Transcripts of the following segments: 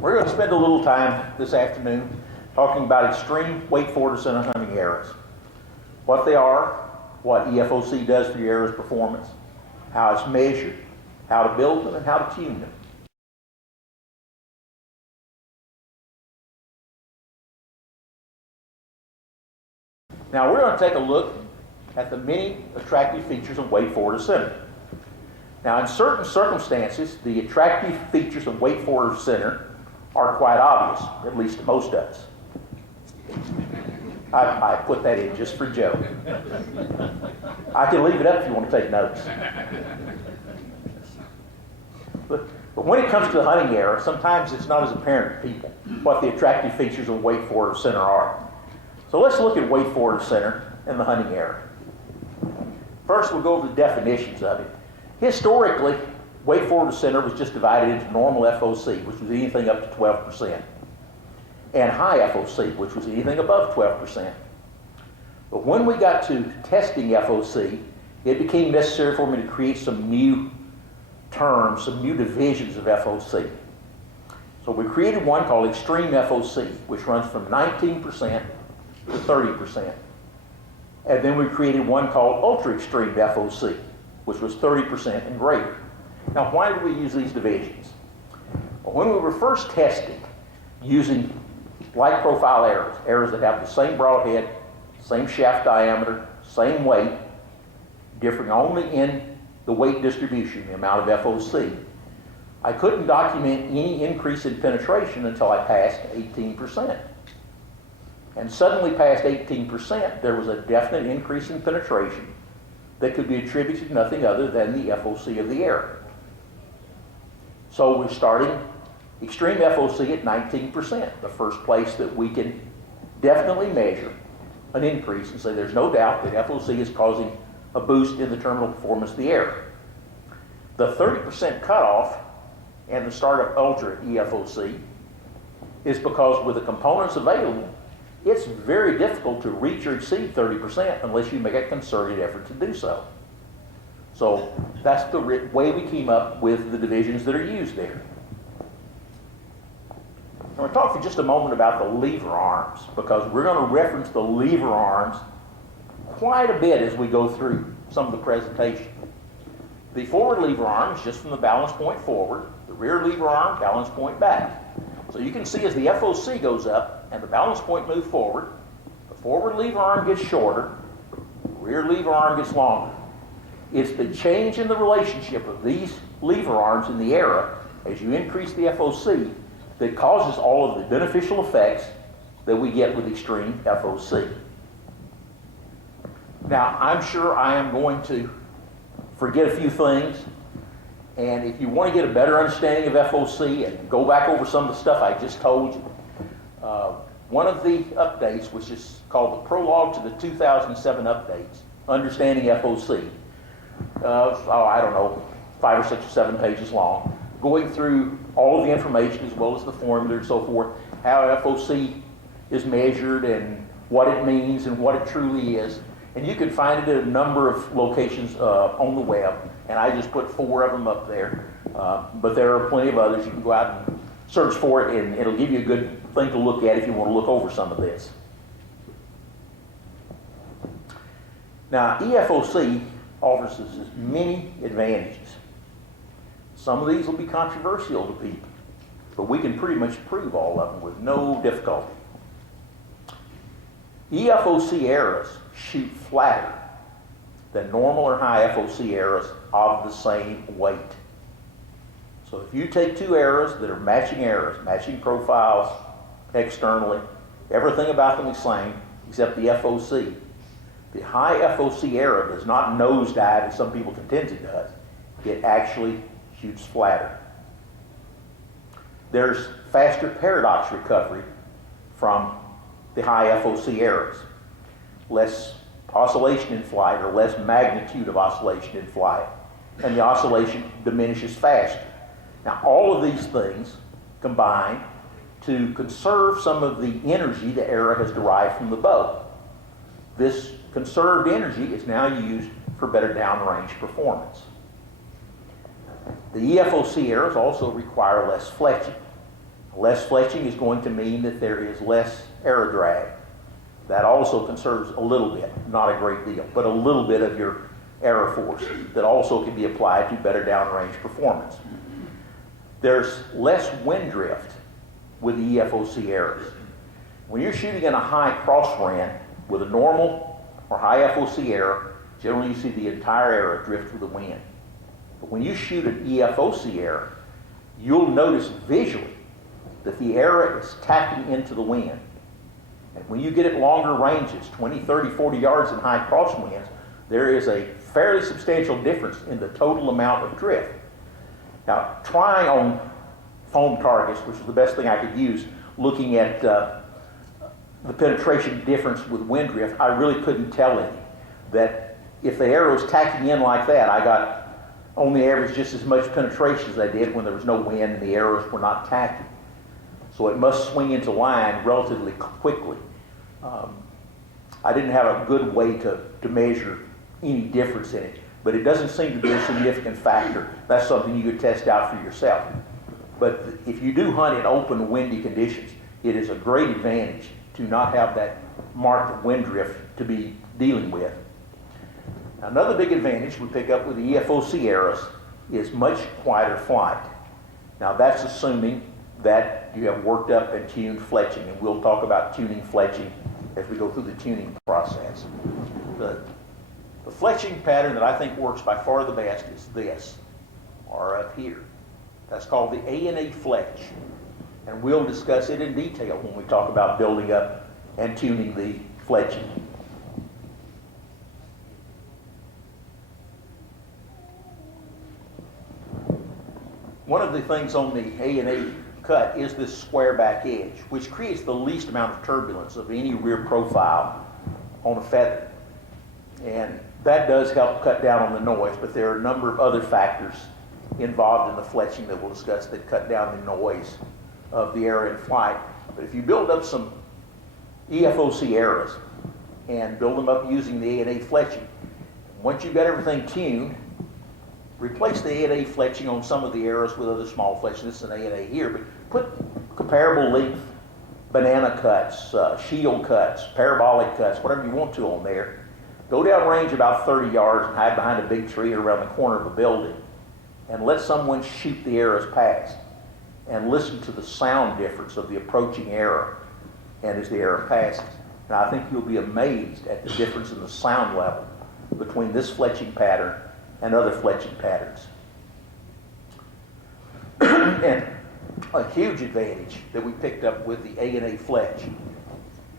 We're going to spend a little time this afternoon talking about extreme weight forward center hunting errors. What they are, what EFOC does for your arrow's performance, how it's measured, how to build them, and how to tune them. Now we're going to take a look at the many attractive features of weight forward center. Now in certain circumstances, the attractive features of weight forward center are quite obvious, at least to most of us. I put that in just for Joe. I can leave it up if you want to take notes. But when it comes to the hunting error, sometimes it's not as apparent to people what the attractive features of weight forward center are. So let's look at weight forward center and the hunting error. First, we'll go over the definitions of it. Historically, weight forward center was just divided into normal FOC, which was anything up to 12%, and high FOC, which was anything above 12%. But when we got to testing FOC, it became necessary for me to create some new terms, some new divisions of FOC. So we created one called extreme FOC, which runs from 19% to 30%. And then we created one called ultra extreme FOC, which was 30% and greater. Now, why did we use these divisions? Well, when we were first testing using like profile arrows, arrows that have the same broadhead, same shaft diameter, same weight, differing only in the weight distribution, the amount of FOC, I couldn't document any increase in penetration until I passed 18%. And suddenly past 18%, there was a definite increase in penetration that could be attributed to nothing other than the FOC of the arrow. So we're starting extreme FOC at 19%, the first place that we can definitely measure an increase and say there's no doubt that FOC is causing a boost in the terminal performance of the arrow. The 30% cutoff and the start of ultra EFOC is because with the components available, it's very difficult to reach or exceed 30% unless you make a concerted effort to do so. So that's the way we came up with the divisions that are used there. I'm going to talk for just a moment about the lever arms, because we're going to reference the lever arms quite a bit as we go through some of the presentation. The forward lever arm is just from the balance point forward, the rear lever arm, balance point back. So you can see as the FOC goes up and the balance point moves forward, the forward lever arm gets shorter, the rear lever arm gets longer. It's the change in the relationship of these lever arms in the arrow as you increase the FOC that causes all of the beneficial effects that we get with extreme FOC. Now, I'm sure I am going to forget a few things, and if you want to get a better understanding of FOC and go back over some of the stuff I just told you, one of the updates, which is called the Prologue to the 2007 Updates, Understanding FOC, I don't know, 5 or 6 or 7 pages long, going through all of the information as well as the formula and so forth, how FOC is measured and what it means and what it truly is. And you can find it at a number of locations on the web, and I just put 4 of them up there. But there are plenty of others. You can go out and search for it, and it'll give you a good thing to look at if you want to look over some of this. Now, EFOC offers us many advantages. Some of these will be controversial to people, but we can pretty much prove all of them with no difficulty. EFOC arrows shoot flatter than normal or high FOC arrows of the same weight. So if you take 2 arrows that are matching profiles externally, everything about them is the same except the FOC. The high FOC arrow does not nosedive as some people contend it does. It actually shoots flatter. There's faster paradox recovery from the high FOC arrows. Less oscillation in flight, or less magnitude of oscillation in flight, and the oscillation diminishes faster. Now, all of these things combine to conserve some of the energy the arrow has derived from the bow. This conserved energy is now used for better downrange performance. The EFOC arrows also require less fletching. Less fletching is going to mean that there is less aero drag. That also conserves a little bit, not a great deal, but a little bit of your aero force that also can be applied to better downrange performance. There's less wind drift with the EFOC arrows. When you're shooting in a high cross-ran with a normal or high FOC arrow, generally you see the entire arrow drift with the wind. But when you shoot an EFOC arrow, you'll notice visually that the arrow is tacking into the wind. And when you get at longer ranges, 20, 30, 40 yards in high crosswinds, there is a fairly substantial difference in the total amount of drift. Now, trying on foam targets, which is the best thing I could use, looking at the penetration difference with wind drift, I really couldn't tell any. That if the arrow is tacking in like that, I got on the average just as much penetration as I did when there was no wind and the arrows were not tacking. So it must swing into line relatively quickly. I didn't have a good way to measure any difference in it, but it doesn't seem to be a significant factor. That's something you could test out for yourself. But if you do hunt in open, windy conditions, it is a great advantage to not have that marked wind drift to be dealing with. Another big advantage we pick up with the EFOC arrows is much quieter flight. Now that's assuming that you have worked up and tuned fletching, and we'll talk about tuning fletching as we go through the tuning process. The fletching pattern that I think works by far the best is this, or up here. That's called the A&A fletch, and we'll discuss it in detail when we talk about building up and tuning the fletching. One of the things on the A&A cut is this square back edge, which creates the least amount of turbulence of any rear profile on a feather. And that does help cut down on the noise, but there are a number of other factors involved in the fletching that we'll discuss that cut down the noise of the arrow in flight. But if you build up some EFOC arrows and build them up using the A&A fletching, once you've got everything tuned, replace the A&A fletching on some of the arrows with other small fletching. This is an A&A here, but put comparable length banana cuts, shield cuts, parabolic cuts, whatever you want to on there. Go down range about 30 yards and hide behind a big tree or around the corner of a building and let someone shoot the arrows past and listen to the sound difference of the approaching arrow and as the arrow passes. And I think you'll be amazed at the difference in the sound level between this fletching pattern and other fletching patterns. And a huge advantage that we picked up with the A&A fletch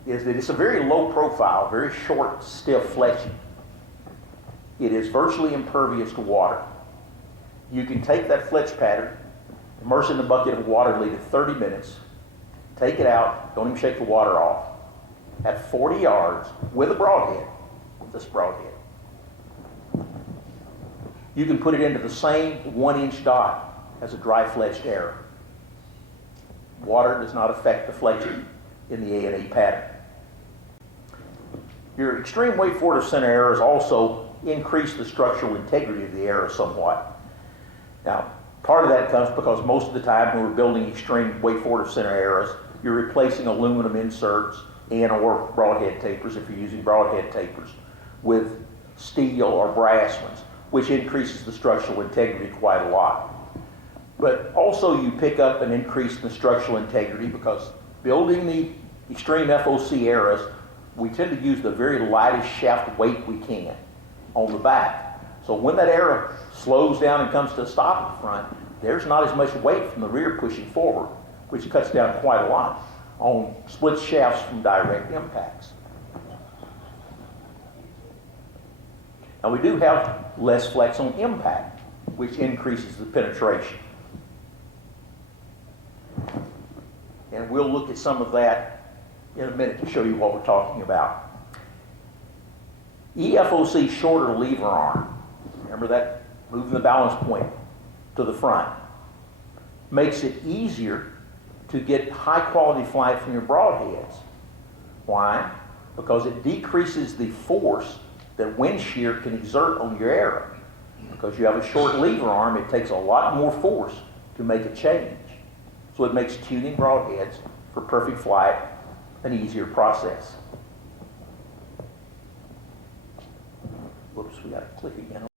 is that it's a very low profile, very short, stiff fletching. It is virtually impervious to water. You can take that fletch pattern, immerse it in a bucket of water, leave it 30 minutes, take it out, don't even shake the water off, at 40 yards with a broadhead, this broadhead. You can put it into the same 1-inch dot as a dry fletched arrow. Water does not affect the fletching in the A&A pattern. Your extreme weight forward of center arrows also increase the structural integrity of the arrow somewhat. Now, part of that comes because most of the time when we're building extreme weight forward of center arrows, you're replacing aluminum inserts and or broadhead tapers, if you're using broadhead tapers, with steel or brass ones, which increases the structural integrity quite a lot. But also you pick up an increase in the structural integrity because building the extreme FOC arrows, we tend to use the very lightest shaft weight we can on the back. So when that arrow slows down and comes to a stop in front, there's not as much weight from the rear pushing forward, which cuts down quite a lot on split shafts from direct impacts. Now we do have less flex on impact, which increases the penetration. And we'll look at some of that in a minute to show you what we're talking about. EFOC shorter lever arm, remember that, moving the balance point to the front, makes it easier to get high quality flight from your broadheads. Why? Because it decreases the force that wind shear can exert on your arrow. Because you have a short lever arm, it takes a lot more force to make a change. So it makes tuning broadheads for perfect flight an easier process. Whoops, we got to click again.